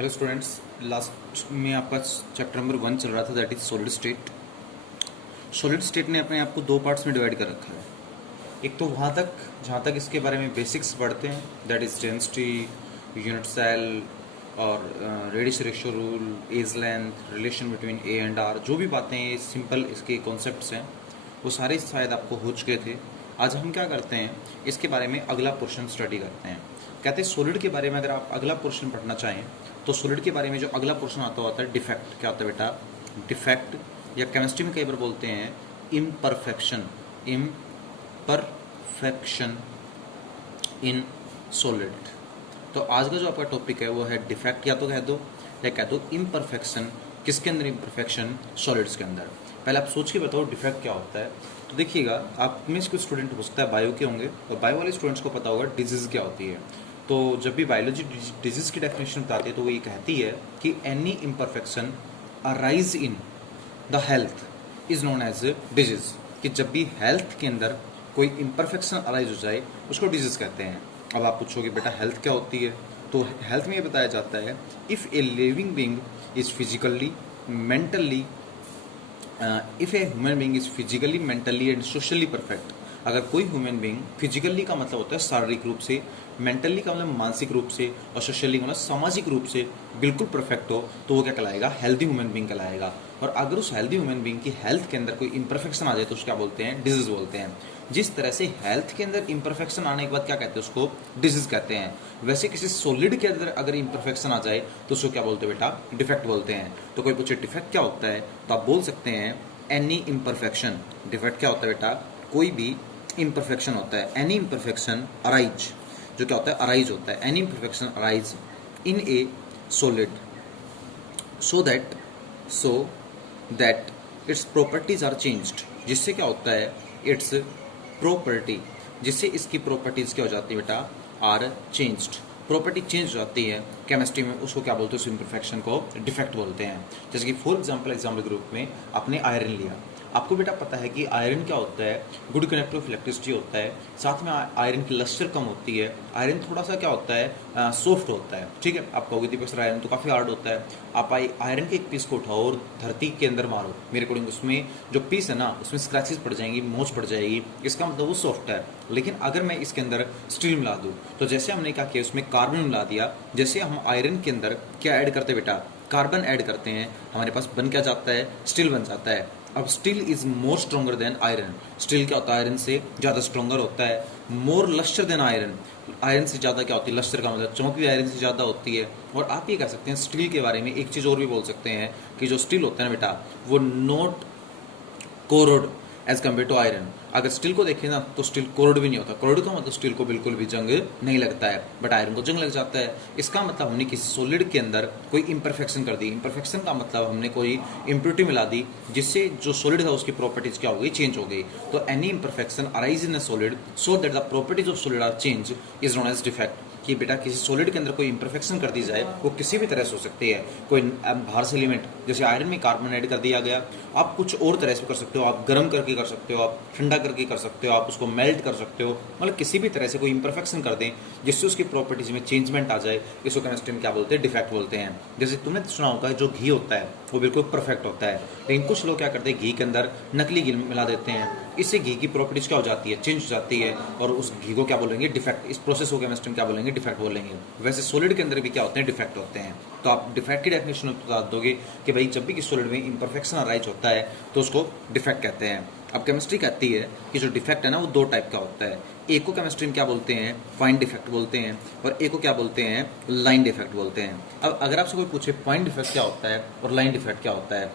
Hello students, last में आपका chapter number 1 चल रहा था, that is solid state. Solid state ने अपने आप को दो पार्ट्स में डिवाइड कर रखा है। एक तो वहाँ तक जहाँ तक इसके बारे में बेसिक्स पढ़ते हैं, that is density, unit cell और radius ratio rule, edge length, relation between A and R, जो भी बातें ये सिंपल इसके कॉन्सेप्ट्स हैं वो सारे शायद आपको हो चुके थे। आज हम क्या करते हैं, इसके बारे में अगला पोर्शन स्टडी करते हैं। कहते हैं सॉलिड के बारे में अगर आप अगला पोर्शन पढ़ना चाहें तो सॉलिड के बारे में जो अगला पोर्शन आता है डिफेक्ट। क्या होता है बेटा? डिफेक्ट, या केमिस्ट्री में कई बार बोलते हैं इम्परफेक्शन। Imperfection in solid. तो आज का जो आपका टॉपिक है वो है डिफेक्ट, या तो कह दो या कह दो इम्परफेक्शन। किसके अंदर इम्परफेक्शन? सॉलिड्स के अंदर। पहले आप सोच के बताओ डिफेक्ट क्या होता है। तो देखिएगा, आप में से कुछ स्टूडेंट हो सकता है बायो के होंगे, और बायो वाले स्टूडेंट्स को पता होगा डिजीज़ क्या होती है। तो जब भी बायोलॉजी डिजीज़ की डेफिनेशन बताती है तो वो ये कहती है कि any imperfection arise in the health is known as disease. कि जब भी हेल्थ के अंदर कोई इम्परफेक्शन अराइज हो जाए उसको डिजीज़ कहते हैं। अब आप पूछोगे बेटा हेल्थ क्या होती है, तो हेल्थ में ये बताया जाता है if a living being is physically, mentally, if a human being is physically, mentally and socially perfect. अगर कोई ह्यूमन बींग फिजिकली का मतलब होता है शारीरिक रूप से, मेंटली का मतलब मानसिक रूप से, और सोशली का मतलब सामाजिक रूप से बिल्कुल परफेक्ट हो, तो वो क्या कहलाएगा? हेल्दी ह्यूमन बींग कहलाएगा। और अगर उस हेल्दी ह्यूमन बींग की हेल्थ के अंदर कोई इम्परफेक्शन आ जाए तो उसको क्या बोलते हैं? डिजीज बोलते हैं। जिस तरह से हेल्थ के अंदर इम्परफेक्शन आने के बाद क्या कहते हैं? उसको डिजीज कहते हैं। वैसे किसी सॉलिड के अंदर अगर इम्परफेक्शन आ जाए तो उसको क्या बोलते हैं बेटा? डिफेक्ट बोलते हैं। तो कोई पूछे डिफेक्ट क्या होता है, तो आप बोल सकते हैं एनी इम्परफेक्शन। डिफेक्ट क्या होता है बेटा? कोई भी इम्परफेक्शन होता है। एनी इम्परफेक्शन अराइज, जो क्या होता है? अराइज होता है। Any imperfection arise in a solid so that its properties are changed. जिससे क्या होता है? इट्स प्रॉपर्टी, जिससे इसकी प्रॉपर्टीज क्या हो जाती है बेटा? Are changed. प्रॉपर्टी चेंज हो जाती है केमिस्ट्री में, उसको क्या बोलते हैं? उस इम्परफेक्शन को डिफेक्ट बोलते हैं। जैसे कि फॉर एग्जाम्पल ग्रुप में आपने आयरन लिया। आपको बेटा पता है कि आयरन क्या होता है? गुड कंडक्टर ऑफ इलेक्ट्रिसिटी होता है। साथ में आयरन की लस्टर कम होती है। आयरन थोड़ा सा क्या होता है? सॉफ्ट होता है। ठीक है, आप कहोगे दीपक सर आयरन तो काफ़ी हार्ड होता है। आप आयरन के एक पीस को उठाओ और धरती के अंदर मारो, मेरे अकॉर्डिंग उसमें जो पीस है ना, उसमें स्क्रैचेस पड़ जाएंगी, मोच पड़ जाएगी। इसका मतलब वो सॉफ्ट है। लेकिन अगर मैं इसके अंदर स्टील मिला दूँ, तो जैसे हमने क्या किया, उसमें कार्बन मिला दिया। जैसे हम आयरन के अंदर क्या ऐड करते हैं बेटा? कार्बन ऐड करते हैं, हमारे पास बन क्या जाता है? स्टील बन जाता है। अब steel is more stronger then iron. Steel क्या होता है? आयरन से ज़्यादा स्ट्रोंगर होता है। मोर लस्टर देन आयरन। आयरन से ज़्यादा क्या होती है? लस्टर का मतलब चमक भी आयरन से ज़्यादा होती है। और आप ये कह सकते हैं स्टील के बारे में एक चीज़ और भी बोल सकते हैं कि जो स्टील होता है ना बेटा, वो not corrode as compare to iron. अगर स्टील को देखें ना तो स्टील कोरोड भी नहीं होता। कोरोड का मतलब स्टील को बिल्कुल भी जंग नहीं लगता है, बट आयरन को जंग लग जाता है। इसका मतलब हमने किसी सॉलिड के अंदर कोई इम्परफेक्शन कर दी। इम्परफेक्शन का मतलब हमने कोई इम्प्योरिटी मिला दी, जिससे जो सॉलिड है उसकी प्रॉपर्टीज क्या हो गई? चेंज हो गई। तो any imperfection arise in a solid so that the properties of solid are change is known as defect. कि बेटा किसी सॉलिड के अंदर कोई इम्परफेक्शन कर दी जाए, वो किसी भी तरह से हो सकती है। कोई बाहर से एलिमेंट, जैसे आयरन में कार्बन ऐड कर दिया गया, आप कुछ और तरह से कर सकते हो। आप गर्म करके कर सकते हो, आप ठंडा करके कर सकते हो, आप उसको मेल्ट कर सकते हो। मतलब किसी भी तरह से कोई इम्परफेक्शन कर दें जिससे उसकी प्रॉपर्टीज में चेंजमेंट आ जाए, इसको केमिस्ट्री में क्या बोलते हैं? डिफेक्ट बोलते हैं। जैसे तुमने सुना होगा जो घी होता है वो बिल्कुल परफेक्ट होता है, लेकिन कुछ लोग क्या करते हैं? घी के अंदर नकली घी मिला देते हैं। इससे घी की प्रॉपर्टीज क्या हो जाती है? चेंज हो जाती है, और उस घी को क्या बोलेंगे? डिफेक्ट। इस प्रोसेस को केमिस्ट्री में क्या बोलेंगे? डिफेक्ट बोलेंगे। वैसे सॉलिड के अंदर भी क्या होते हैं? डिफेक्ट होते हैं। तो आप डिफेक्ट की डेफिनेशन बता दोगे कि भाई जब भी किसी सॉलिड में इम्परफेक्शन अराइज होता है तो उसको डिफेक्ट कहते हैं। अब केमिस्ट्री कहती है कि जो डिफेक्ट है ना वो दो टाइप का होता है। एक को केमिस्ट्री में क्या बोलते हैं? पॉइंट डिफेक्ट बोलते हैं, और एक को क्या बोलते हैं? लाइन डिफेक्ट बोलते हैं। अब अगर आपसे कोई पूछे पॉइंट डिफेक्ट क्या होता है और लाइन डिफेक्ट क्या होता है,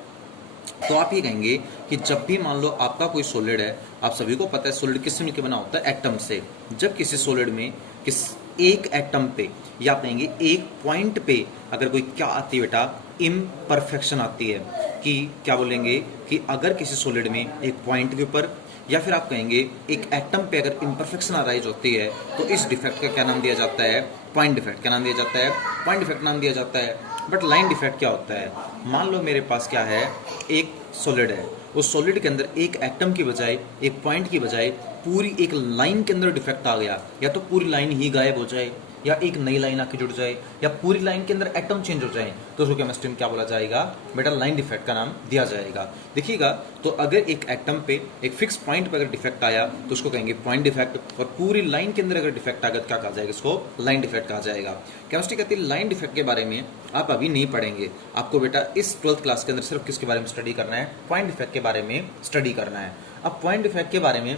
तो आप ये कहेंगे कि जब भी मान लो आपका कोई सॉलिड है, आप सभी को पता है सॉलिड किससे मिलकर बना होता है? एटम से। जब किसी सॉलिड में किस एक एटम पे, या आप कहेंगे एक पॉइंट पे, अगर कोई क्या आती है बेटा? इम्परफेक्शन आती है। कि क्या बोलेंगे कि अगर किसी सॉलिड में एक पॉइंट के ऊपर, या फिर आप कहेंगे एक एटम पे अगर इम्परफेक्शन अराइज होती है, तो इस डिफेक्ट का क्या नाम दिया जाता है? Point defect. क्या नाम दिया जाता है? पॉइंट डिफेक्ट नाम दिया जाता है। बट लाइन डिफेक्ट क्या होता है? मान लो मेरे पास क्या है? एक सॉलिड है, उस सॉलिड के अंदर एक एटम की बजाय, एक पॉइंट की बजाय पूरी एक लाइन के अंदर डिफेक्ट आ गया, या तो पूरी लाइन ही गायब हो जाए, या एक नई लाइन आके जुड़ जाए या पूरी लाइन के अंदर एटम चेंज हो जाए तो उसको केमिस्ट्री में क्या बोला जाएगा बेटा, लाइन डिफेक्ट का नाम दिया जाएगा। देखिएगा, तो अगर एक एटम पे एक फिक्स पॉइंट पे अगर डिफेक्ट आया तो उसको कहेंगे पॉइंट डिफेक्ट, और पूरी लाइन के अंदर अगर डिफेक्ट आ गया तो क्या कहा जाएगा, इसको लाइन डिफेक्ट कहा जाएगा। केमिस्ट्री कहती है लाइन डिफेक्ट के बारे में आप अभी नहीं पढ़ेंगे, आपको बेटा इस 12th क्लास के अंदर सिर्फ किसके बारे में स्टडी करना है, पॉइंट डिफेक्ट के बारे में स्टडी करना है। अब पॉइंट डिफेक्ट के बारे में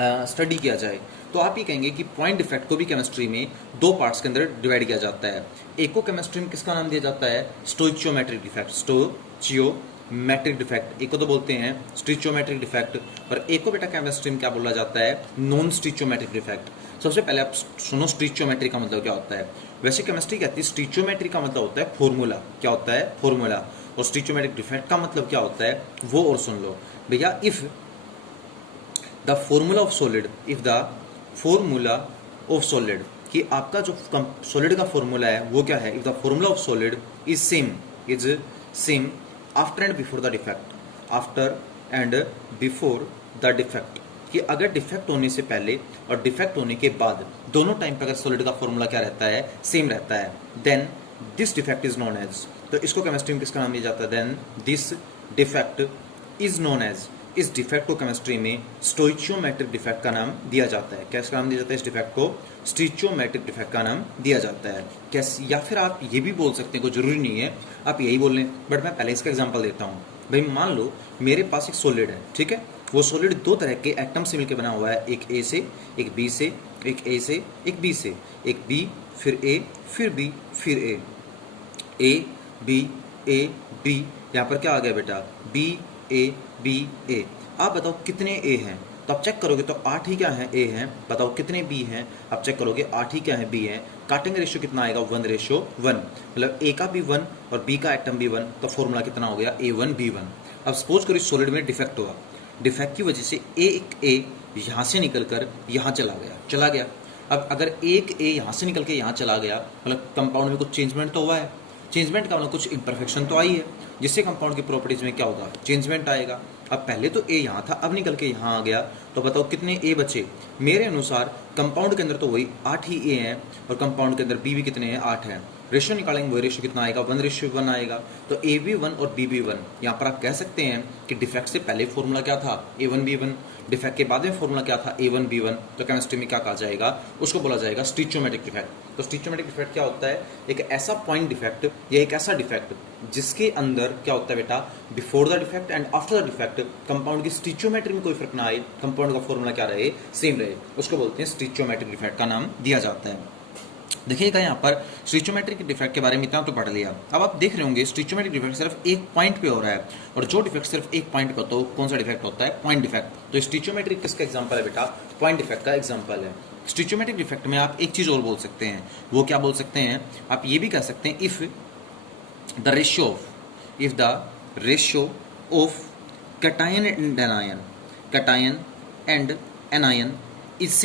स्टडी किया जाए तो आप ये कहेंगे कि पॉइंट डिफेक्ट को भी केमिस्ट्री में दो पार्ट्स के अंदर डिवाइड किया जाता है। एक को केमिस्ट्री में किसका नाम दिया जाता है, स्टोइचियोमेट्रिक डिफेक्ट, स्टोइचियोमेट्रिक डिफेक्ट, एक को तो बोलते हैं स्टिचियोमेट्रिक डिफेक्ट, और एक को बेटा केमिस्ट्री में क्या बोला जाता है, नॉन स्टिचियोमेट्रिक डिफेक्ट। सबसे पहले आप सुनो स्टिचियोमेट्री का मतलब क्या होता है। वैसे केमिस्ट्री कहती है स्टिचियोमेट्री का मतलब होता है फॉर्मूला, क्या होता है, फॉर्मूला, और स्टिचियोमेट्रिक डिफेक्ट का मतलब क्या होता है वो और सुन लो भैया। If the formula of solid, if the formula of solid, कि आपका जो सॉलिड का फॉर्मूला है वो क्या है, if the formula of solid is same after and before the defect, after and before the defect, कि अगर डिफेक्ट होने से पहले और डिफेक्ट होने के बाद दोनों टाइम पर अगर सॉलिड का फॉर्मूला क्या रहता है, सेम रहता है, then this defect is known as, तो इसको केमिस्ट्री में किसका नाम दिया जाता है, then this defect is known as, इस डिफेक्ट को केमिस्ट्री में स्टोइचियोमेट्रिक डिफेक्ट का नाम दिया जाता है। कैसे नाम दिया जाता है, इस डिफेक्ट को स्टिचियोमेट्रिक डिफेक्ट का नाम दिया जाता है। कैसे, या फिर आप ये भी बोल सकते हैं, कोई जरूरी नहीं है आप यही बोल लें, बट मैं पहले इसका एग्जांपल देता हूँ। भाई मान लो मेरे पास एक सॉलिड है, ठीक है, वो सॉलिड दो तरह के एटम से मिलकर बना हुआ है, एक ए से, एक बी से, एक ए से, एक बी से, एक बी फिर ए फिर बी फिर ए बी ए बी, यहाँ पर क्या आ गया बेटा, बी ए बी ए। आप बताओ कितने ए हैं, तो आप चेक करोगे तो 8 ही क्या है, ए हैं। बताओ कितने बी हैं, आप चेक करोगे 8 ही क्या है, बी हैं। काटेंगे रेशियो कितना आएगा, 1:1, मतलब ए का भी 1 और बी का एटम भी 1, तो फॉर्मूला कितना हो गया, A1B1। अब सपोज करो इस सॉलिड में डिफेक्ट हुआ, डिफेक्ट की वजह से एक ए यहाँ से निकल कर यहाँ चला गया। अब अगर एक ए यहाँ से निकल के यहाँ चला गया, मतलब कंपाउंड में कुछ चेंजमेंट तो हुआ है, चेंजमेंट का मतलब कुछ इम्परफेक्शन तो आई है, जिससे कंपाउंड की प्रॉपर्टीज में क्या होगा, चेंजमेंट आएगा। अब पहले तो ए यहाँ था, अब निकल के यहाँ आ गया, तो बताओ कितने ए बचे। मेरे अनुसार कंपाउंड के अंदर तो वही 8 ही ए हैं, और कंपाउंड के अंदर बी भी कितने हैं, 8 हैं। रेशियो निकालेंगे, वही रेशियो कितना आएगा, 1:1 आएगा। तो A भी 1 और B भी 1। यहाँ पर आप कह सकते हैं कि डिफेक्ट से पहले फॉर्मूला क्या था, A1B1, डिफेक्ट के बाद में फॉर्मूला क्या था, A1B1। तो केमिस्ट्री में क्या कहा जाएगा, उसको बोला जाएगा स्टिचियोमेट्रिक डिफेक्ट। तो स्टिचियोमेट्रिक डिफेक्ट क्या होता है, एक ऐसा पॉइंट डिफेक्ट या एक ऐसा डिफेक्ट जिसके अंदर क्या होता है बेटा, before the defect and after the defect compound की स्टिचियोमेट्री में कोई फर्क ना आए, कंपाउंड का फॉर्मूला क्या रहे, सेम रहे, उसको बोलते हैं स्टिचियोमेट्रिक डिफेक्ट का नाम दिया जाता है। देखिएगा यहाँ पर स्टिचियोमेट्रिक डिफेक्ट के बारे में इतना तो पढ़ लिया। अब आप देख रहे होंगे स्टिचियोमेट्रिक डिफेक्ट सिर्फ एक पॉइंट पे हो रहा है, और जो डिफेक्ट सिर्फ एक पॉइंट पे होता है कौन सा डिफेक्ट होता है, पॉइंट डिफेक्ट। तो स्टिचियोमेट्रिक किसका एग्जांपल है बेटा, पॉइंट डिफेक्ट का एग्जांपल है। स्टिचियोमेट्रिक डिफेक्ट में आप एक चीज और बोल सकते हैं, वो क्या बोल सकते हैं, आप ये भी कह सकते हैं if the ratio of cation and anion is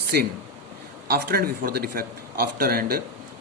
same after and before the defect, after and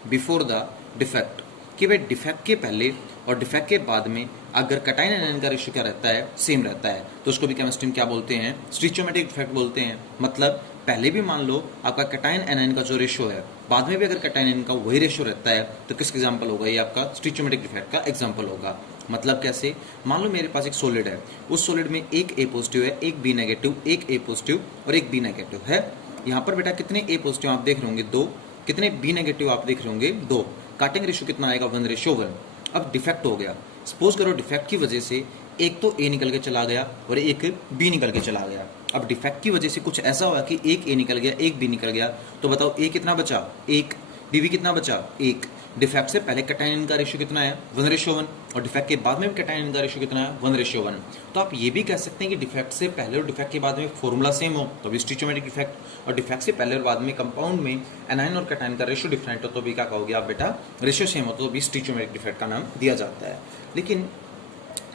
before the defect, कि भाई डिफेक्ट के पहले और डिफेक्ट के बाद में अगर कटाइन एनायन का रेशियो क्या रहता है, सेम रहता है, तो उसको भी केमिस्ट्री में क्या बोलते हैं, स्टिचियोमेट्रिक डिफेक्ट बोलते हैं। मतलब पहले भी मान लो आपका कटाइन एनायन का जो रेशियो है, बाद में भी अगर कटाइन एनायन का वही रेशियो रहता है, तो किसका एग्जांपल होगा, ये आपका स्टिचियोमेट्रिक डिफेक्ट का एग्जांपल होगा। मतलब कैसे, मान लो मेरे पास एक सॉलिड है, उस सॉलिड में एक ए पॉजिटिव है, एक बी नेगेटिव, एक ए पॉजिटिव और एक बी नेगेटिव है। यहाँ पर बेटा कितने ए पॉजिटिव आप देख रहे होंगे, 2, कितने बी नेगेटिव आप देख रहे होंगे, 2। काटिंग रेशियो कितना आएगा, 1:1। अब डिफेक्ट हो गया, सपोज करो डिफेक्ट की वजह से एक तो ए निकल के चला गया और एक बी निकल के चला गया। अब डिफेक्ट की वजह से कुछ ऐसा हुआ कि एक ए निकल गया, एक बी निकल गया, तो बताओ ए कितना बचा, 1, बी भी कितना बचा, 1। डिफेक्ट से पहले कटाइन का रेशियो कितना है, 1:1, और डिफेक्ट के बाद में भी कटाइन का रेशियो कितना है, 1:1। तो आप ये भी कह सकते हैं कि डिफेक्ट से पहले और डिफेक्ट के बाद में फॉर्मूला सेम हो तो भी स्टिचियोमेट्रिक डिफेक्ट, और डिफेक्ट से पहले और बाद में कंपाउंड में एनायन और कटाइन का रेशियो डिफरेंट हो तो भी क्या कहोगे आप बेटा, रेशियो सेम हो तो भी स्टिचियोमेट्रिक डिफेक्ट का नाम दिया जाता है। लेकिन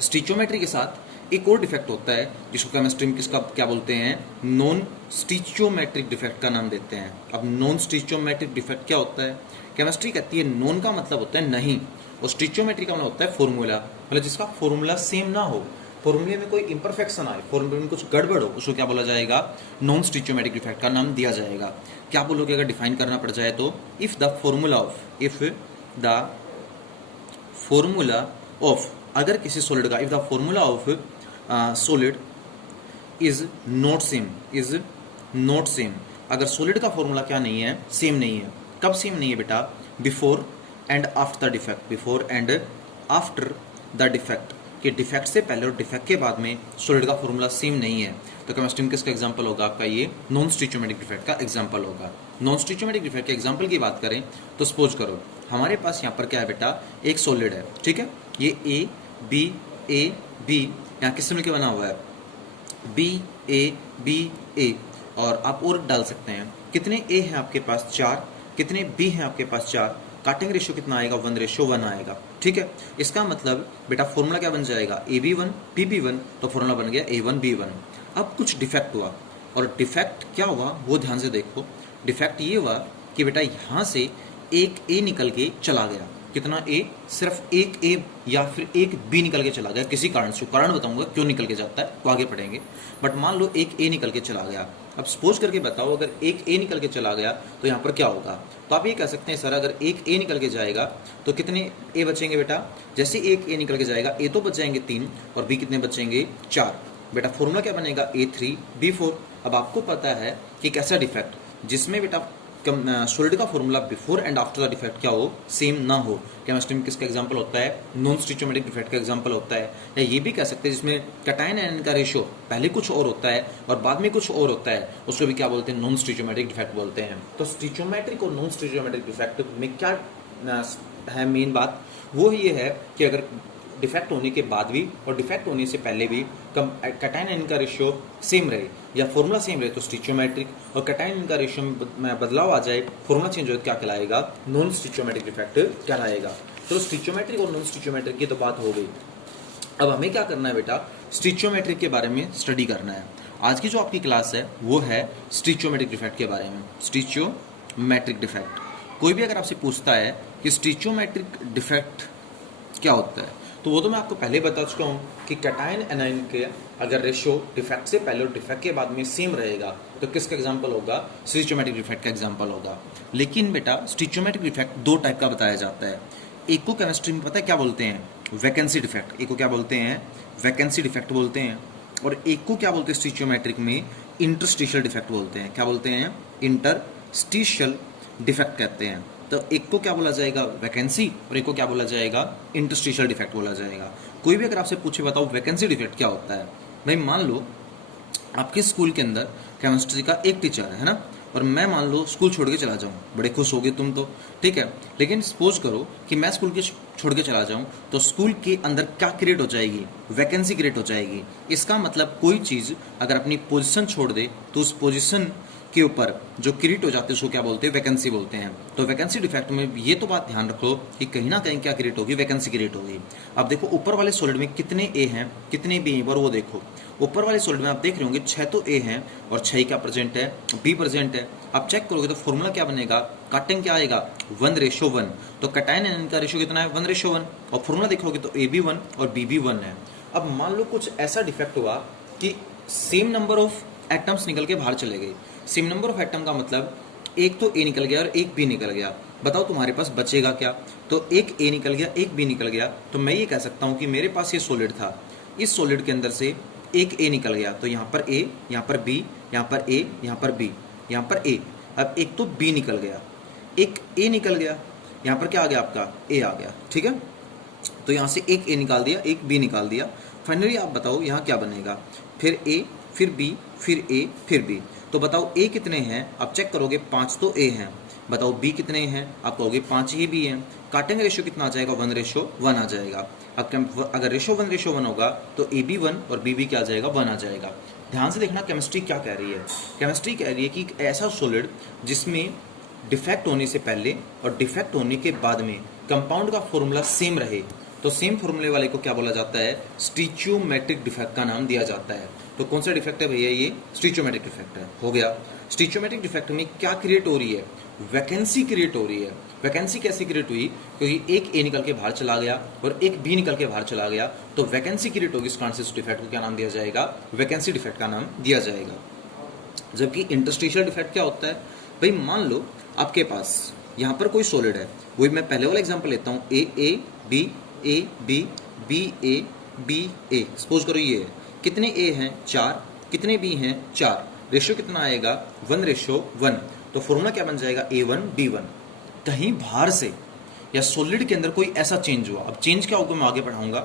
स्टिचियोमेट्री के साथ एक और डिफेक्ट होता है जिसको केमिस्ट्री में किसका क्या बोलते हैं, नॉन स्टिचियोमेट्रिक डिफेक्ट का नाम देते हैं। अब नॉन स्टिचियोमेट्रिक डिफेक्ट क्या होता है, केमिस्ट्री कहती है नॉन का मतलब होता है नहीं, और स्टिचियोमेट्री का मतलब होता है फॉर्मूला, मतलब जिसका फॉर्मूला सेम ना हो। फॉर्मूले में कोई इम्परफेक्शन आए, फॉर्मूले में कुछ गड़बड़ हो, उसको क्या बोला जाएगा, नॉन स्टिचोमेट्रिक डिफेक्ट का नाम दिया जाएगा। क्या बोलोगे अगर डिफाइन करना पड़ जाए तो, इफ द फॉर्मूला ऑफ अगर किसी सॉलिड का, if the formula of solid is not same, अगर सॉलिड का फॉर्मूला क्या नहीं है, सेम नहीं है। कब सेम नहीं है बेटा, before and after the defect, before and after the defect, कि डिफेक्ट से पहले और डिफेक्ट के बाद में सॉलिड का फॉर्मूला सेम नहीं है। तो केमिस्ट्री में किसका एग्जांपल होगा आपका, ये नॉन स्टिचोमेट्रिक डिफेक्ट का एग्जांपल होगा। नॉन स्टिचोमेट्रिक डिफेक्ट के एग्जांपल की बात करें तो सपोज करो हमारे पास यहाँ पर क्या है बेटा, एक सॉलिड है, ठीक है, ये ए बी यहाँ किससे मिलकर बना हुआ है, बी ए, और आप और डाल सकते हैं, कितने ए हैं आपके पास, 4, कितने बी हैं आपके पास, 4, काटिंग रेशियो कितना आएगा, 1:1 आएगा, ठीक है। इसका मतलब बेटा फॉर्मूला क्या बन जाएगा, AB1 PB1, तो फॉर्मूला बन गया A1 B1। अब कुछ डिफेक्ट हुआ, और डिफेक्ट क्या हुआ वो ध्यान से देखो। डिफेक्ट ये हुआ कि बेटा यहाँ से एक ए निकल के चला गया, कितना ए, सिर्फ एक ए या फिर एक बी निकल के चला गया किसी कारण से, कारण बताऊंगा क्यों निकल के जाता है तो आगे पढ़ेंगे। बट मान लो एक ए निकल के चला गया, अब सपोज करके बताओ अगर एक ए निकल के चला गया तो यहाँ पर क्या होगा। तो आप ये कह सकते हैं सर अगर एक ए निकल के जाएगा तो कितने ए बचेंगे बेटा, जैसे एक ए निकल के जाएगा ए तो बच जाएंगे 3 और बी कितने बचेंगे 4। बेटा फॉर्मूला क्या बनेगा, A3 B4। अब आपको पता है कि कैसा डिफेक्ट जिसमें बेटा सॉलिड का formula before and after the defect क्या हो, सेम ना हो। केमिस्ट्री में किसका एग्जांपल होता है, नॉन स्टिचोमेट्रिक डिफेक्ट का एग्जांपल होता है। या ये भी कह सकते हैं जिसमें कैटायन आयन का रेशियो पहले कुछ और होता है और बाद में कुछ और होता है, उसको भी क्या बोलते हैं, नॉन स्टिचोमेट्रिक डिफेक्ट बोलते हैं। तो स्टिचोमेट्रिक और नॉन स्टिचोमेट्रिक डिफेक्ट में क्या है मेन बात, वो ये है कि अगर डिफेक्ट होने के बाद भी और डिफेक्ट होने से पहले भी कैटायन आयन का रेशियो सेम रहे या फॉर्मूला सेम रहे तो स्टिचोमेट्रिक, और कैटायन आयन का रेशियो में बदलाव आ जाए, फॉर्मूला चेंज हो तो क्या कहलाएगा, नॉन स्टिचोमेट्रिक डिफेक्ट कहलाएगा। तो स्टिचोमेट्रिक और नॉन स्टिचोमेट्रिक की तो बात हो गई। अब हमें क्या करना है बेटा, स्टिचोमेट्रिक के बारे में स्टडी करना है। आज की जो आपकी क्लास है वो है स्टिचोमेट्रिक डिफेक्ट के बारे में। स्टिचोमेट्रिक डिफेक्ट, कोई भी अगर आपसे पूछता है कि स्टिचोमेट्रिक डिफेक्ट क्या होता है तो वो तो मैं आपको पहले बता चुका हूँ कि कैटायन एनायन के अगर रेशियो डिफेक्ट से पहले और डिफेक्ट के बाद में सेम रहेगा तो किसका एग्जांपल होगा, स्टिचोमेट्रिक डिफेक्ट का एग्जांपल होगा। लेकिन बेटा स्टिचोमेट्रिक डिफेक्ट 2 टाइप का बताया जाता है। एक को केमिस्ट्री में पता है क्या बोलते हैं, वैकेंसी डिफेक्ट, एक को क्या बोलते हैं, वैकेंसी डिफेक्ट बोलते हैं, और एक को क्या बोलते हैं स्टिचोमेट्रिक में, इंटरस्टिशियल डिफेक्ट बोलते हैं। क्या बोलते हैं, इंटरस्टिशियल डिफेक्ट कहते हैं। तो एक को क्या बोला जाएगा, वैकेंसी, और एक को क्या बोला जाएगा, इंटरस्टिशियल डिफेक्ट बोला जाएगा। कोई भी अगर आपसे पूछे बताओ वैकेंसी डिफेक्ट क्या होता है, भाई मान लो आपके स्कूल के अंदर केमिस्ट्री का एक टीचर है ना, और मैं मान लो स्कूल छोड़ के चला जाऊँ, बड़े खुश होगे तुम तो, ठीक है। लेकिन सपोज करो कि मैं स्कूल के छोड़ के चला जाऊँ तो स्कूल के अंदर क्या क्रिएट हो जाएगी, वैकेंसी क्रिएट हो जाएगी। इसका मतलब कोई चीज़ अगर अपनी पोजीशन छोड़ दे तो उस पोजीशन के ऊपर जो क्रिएट हो जाते हैं उसको क्या बोलते हैं, वैकेंसी बोलते हैं। तो वैकेंसी डिफेक्ट में ये तो बात ध्यान रखो कि कहीं ना कहीं क्या क्रिएट होगी, वैकेंसी क्रिएट होगी। अब देखो ऊपर वाले सॉलिड में कितने ए हैं, कितने बी हैं, पर वो देखो ऊपर वाले सॉलिड में आप देख रहे होंगे 6 तो ए हैं और 6 क्या प्रेजेंट है, बी प्रेजेंट है। आप चेक करोगे तो फॉर्मूला क्या बनेगा, काटिंग क्या आएगा, 1:1। तो कैटायन आयन का रेशियो कितना है, 1:1, और फॉर्मूला देखोगे तो AB1 और BB1 है। अब मान लो कुछ ऐसा डिफेक्ट हुआ कि सेम नंबर ऑफ एटम्स निकल के बाहर चले गए। सेम नंबर ऑफ एटम का मतलब एक तो ए निकल गया और एक बी निकल गया, बताओ तुम्हारे पास बचेगा क्या। तो एक ए निकल गया, एक बी निकल गया, तो मैं ये कह सकता हूँ कि मेरे पास ये सॉलिड था, इस सॉलिड के अंदर से एक ए निकल गया, तो यहाँ पर ए, यहाँ पर बी, यहाँ पर ए, यहाँ पर बी, यहाँ पर ए। अब एक तो बी निकल गया, एक ए निकल गया, यहाँ पर क्या आ गया आपका, ए आ गया, ठीक है। तो यहाँ से एक ए निकाल दिया, एक बी निकाल दिया, फाइनली आप बताओ यहाँ क्या बनेगा, फिर ए, फिर बी, फिर ए, फिर बी। तो बताओ ए कितने हैं, आप चेक करोगे 5 तो ए हैं, बताओ बी कितने हैं, आप कहोगे 5 ही बी हैं। काटेंगे रेशियो कितना आ जाएगा, 1:1 आ जाएगा। अब अगर रेशियो 1:1 होगा तो AB1 और BB क्या आ जाएगा, 1 आ जाएगा। ध्यान से देखना केमिस्ट्री क्या कह रही है, केमिस्ट्री कह रही है कि एक ऐसा सॉलिड जिसमें डिफेक्ट होने से पहले और डिफेक्ट होने के बाद में कंपाउंड का फॉर्मूला सेम रहे तो सेम फॉर्मूले वाले को क्या बोला जाता है, स्टिचोमेट्रिक डिफेक्ट का नाम दिया जाता है। तो कौन सा डिफेक्ट है भैया, ये स्टिचोमेट्रिक डिफेक्ट है। हो गया। स्टिचोमेट्रिक डिफेक्ट में क्या क्रिएट हो रही है, वैकेंसी क्रिएट हो रही है। वैकेंसी कैसे क्रिएट हुई, क्योंकि एक ए निकल के बाहर चला गया और एक बी निकल के बाहर चला गया, तो वैकेंसी क्रिएट होगी। इस कारण से इस डिफेक्ट को क्या नाम दिया जाएगा, वैकेंसी डिफेक्ट का नाम दिया जाएगा। जबकि इंटरस्टिशियल डिफेक्ट क्या होता है भाई, मान लो आपके पास यहाँ पर कोई सॉलिड है, वही मैं पहले वाला एग्जांपल लेता हूँ, A B B A. Suppose करो ये है, कितने ए हैं 4, कितने बी हैं 4, रेशियो कितना आएगा 1:1। तो फॉर्मूला क्या बन जाएगा A1 B1। कहीं बाहर से या सॉलिड के अंदर कोई ऐसा चेंज हुआ, अब चेंज क्या होगा मैं आगे पढ़ाऊंगा,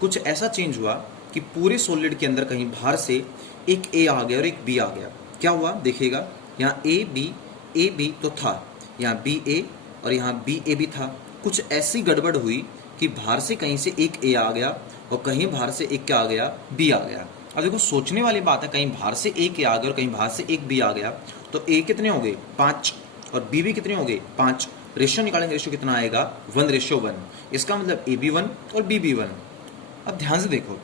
कुछ ऐसा चेंज हुआ कि पूरे सॉलिड के अंदर कहीं बाहर से एक ए आ गया और एक बी आ गया। क्या हुआ देखिएगा, यहाँ ए बी तो था, यहाँ बी ए और यहाँ बी ए भी था। कुछ ऐसी गड़बड़ हुई कि बाहर से कहीं से एक ए आ गया और कहीं बाहर से एक क्या आ गया, बी आ गया। अब देखो सोचने वाली बात है, कहीं बाहर से एक ए आ गया और कहीं बाहर से एक बी आ गया, तो ए कितने हो गए 5 और बी भी कितने हो गए 5। रेशियो निकालेंगे, रेशियो कितना आएगा 1:1। इसका मतलब ए बी 1 और बी बी 1। अब ध्यान से देखो,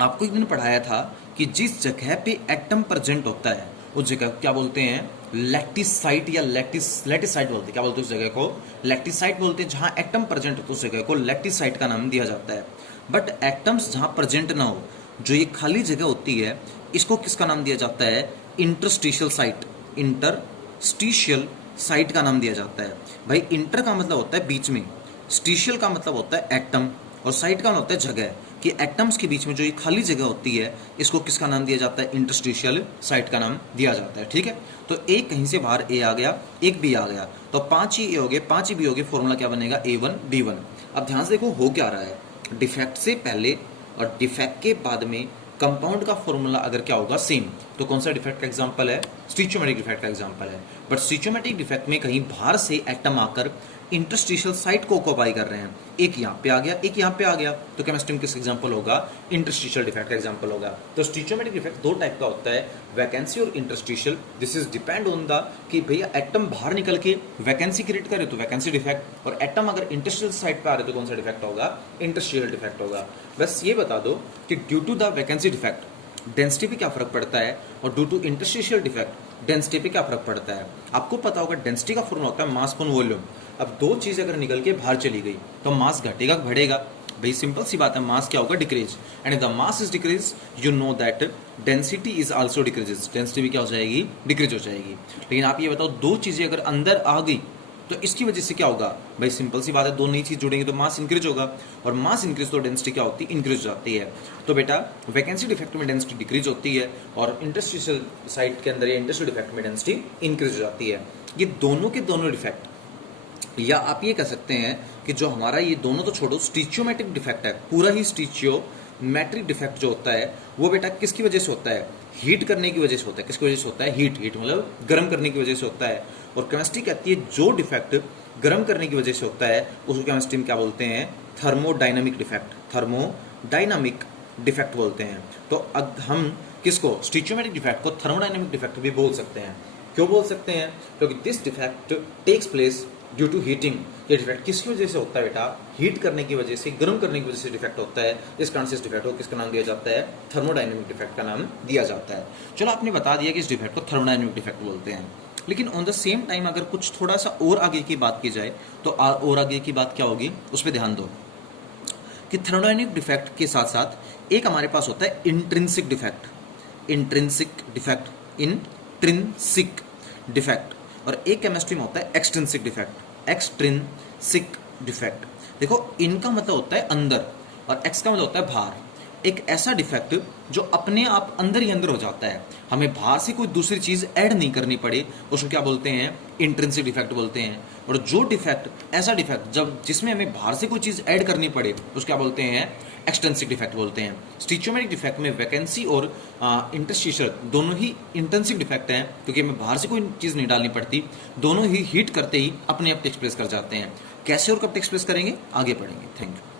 आपको एक दिन पढ़ाया था कि जिस जगह पे एटम प्रेजेंट होता है उस जगह क्या बोलते हैं, लैक्टिसाइट या लैटिसाइट बोलते हैं। क्या बोलते हैं उस जगह को, लैक्टिसाइट बोलते हैं। जहां एटम प्रेजेंट होता है उस जगह को लैक्टिसाइट का नाम दिया जाता है। बट एटम्स जहां प्रेजेंट ना हो, जो ये खाली जगह होती है, इसको किसका नाम दिया जाता है, इंटरस्टिशियल साइट। इंटरस्टिशियल साइट का नाम दिया जाता है। भाई इंटर का मतलब होता है बीच में, स्टिशियल का मतलब होता है एटम, और साइट का मतलब होता है जगह, कि एटम्स के बीच में जो ये खाली जगह होती है, इसको किसका नाम दिया जाता है, इंटरस्टिशियल साइट का नाम दिया जाता है। ठीक है, तो एक कहीं से बाहर ए आ गया, एक बी आ गया, तो 5 ही ए हो गए, 5 ही बी हो गए। फॉर्मूला क्या बनेगा, A1 B1। अब ध्यान से देखो हो क्या रहा है, डिफेक्ट से पहले और डिफेक्ट के बाद में कंपाउंड का फॉर्मूला अगर क्या होगा सेम, तो कौन सा डिफेक्ट का एग्जांपल है, स्टिचोमेट्रिक डिफेक्ट का एग्जांपल है। बट स्टिचोमेट्रिक डिफेक्ट में कहीं बाहर से एटम आकर इंटरस्टिशियल साइट को ऑक्यूपाई कर रहे हैं, एक यहाँ पे आ गया, एक यहाँ पे आ गया, तो केमिस्ट्री में किस एग्जांपल होगा, इंटरस्टिशियल डिफेक्ट का एग्जांपल होगा। तो स्टिचोमेट्रिक डिफेक्ट दो टाइप का होता है, वैकेंसी और interstitial. This is depend on the कि भैया एटम बाहर निकल के वैकेंसी क्रिएट करे तो वैकेंसी डिफेक्ट, और एटम अगर इंटरस्टिशियल साइट पे आ रहे तो कौन सा डिफेक्ट होगा, इंटरस्टिशियल डिफेक्ट होगा। बस ये बता दो कि due to the vacancy defect density पे क्या फर्क पड़ता है, और due to interstitial defect density पे क्या फर्क पड़ता है। आपको पता होगा डेंसिटी का फॉर्मूला होता है मास अपॉन वॉल्यूम। अब दो चीज अगर निकल के बाहर चली गई तो मास घटेगा बढ़ेगा, भाई सिंपल सी बात है, मास क्या होगा, decrease. And if the mass is decrease, you know that density is also decreases, density भी क्या हो जाएगी, डिक्रीज हो जाएगी। लेकिन आप ये बताओ दो चीजें अगर अंदर आ गई तो इसकी वजह से क्या होगा, भाई सिंपल सी बात है, दो नई चीज जुड़ेंगे तो मास इंक्रीज होगा, और मास इंक्रीज तो डेंसिटी क्या होती है, इंक्रीज हो जाती है। तो बेटा वैकेंसी डिफेक्ट में डेंसिटी डिक्रीज होती है और इंटरस्टिशियल साइट के अंदर या इंटरस्टिशियल डिफेक्ट में डेंसिटी इंक्रीज हो जाती है। ये दोनों के दोनों डिफेक्ट, या आप ये कह सकते हैं कि जो हमारा ये दोनों तो छोड़ो, स्टिचियोमेट्रिक डिफेक्ट है, पूरा ही स्टिचियोमेट्रिक डिफेक्ट जो होता है वो बेटा किसकी वजह से होता है, हीट करने की वजह से होता है। किसकी वजह से होता है, हीट मतलब गर्म करने की वजह से होता है। और केमिस्ट्री कहती है जो डिफेक्ट गर्म करने की वजह से होता है उसको केमिस्ट्री में क्या बोलते हैं, थर्मोडायनामिक डिफेक्ट, थर्मोडायनामिक डिफेक्ट बोलते हैं। तो अब हम किसको, स्टिचियोमेट्रिक डिफेक्ट को थर्मोडायनामिक डिफेक्ट भी बोल सकते हैं। क्यों बोल सकते हैं, क्योंकि this defect takes place due to heating. ये डिफेक्ट किसकी वजह से होता है बेटा, हीट करने की वजह से, गर्म करने की वजह से डिफेक्ट होता है। इस कारण से इस डिफेक्ट को किसका नाम दिया जाता है, थर्मोडायनामिक डिफेक्ट का नाम दिया जाता है। चलो आपने बता दिया कि इस डिफेक्ट को थर्मोडायनामिक डिफेक्ट बोलते हैं, लेकिन ऑन द सेम टाइम अगर कुछ थोड़ा सा और आगे की बात की जाए तो और आगे की बात क्या होगी, उस पर ध्यान दो कि थर्मोडायनामिक डिफेक्ट के साथ साथ एक हमारे पास होता है intrinsic defect, intrinsic defect, intrinsic defect, और एक केमिस्ट्री में होता है एक्सट्रिंसिक डिफेक्ट, एक्सट्रिंसिक डिफेक्ट। देखो इनका मतलब होता है अंदर और एक्स का मतलब होता है बाहर। एक ऐसा डिफेक्ट जो अपने आप अंदर ही अंदर हो जाता है, हमें बाहर से कोई दूसरी चीज ऐड नहीं करनी पड़े, उसको क्या बोलते हैं, इंट्रिंसिक डिफेक्ट बोलते हैं। और जो डिफेक्ट, ऐसा डिफेक्ट जब जिसमें हमें बाहर से कोई चीज ऐड करनी पड़े उसको क्या बोलते हैं, एक्सटेंसिक डिफेक्ट बोलते हैं। स्टिचियोमेट्रिक डिफेक्ट में वैकेंसी और इंटरस्टिशियल दोनों ही इंटेंसिक डिफेक्ट हैं, क्योंकि हमें बाहर से कोई चीज नहीं डालनी पड़ती, दोनों ही हीट करते ही अपने आप टेक्स प्लेस कर जाते हैं। कैसे और कब टेक्स प्लेस करेंगे आगे पढ़ेंगे। Thank you.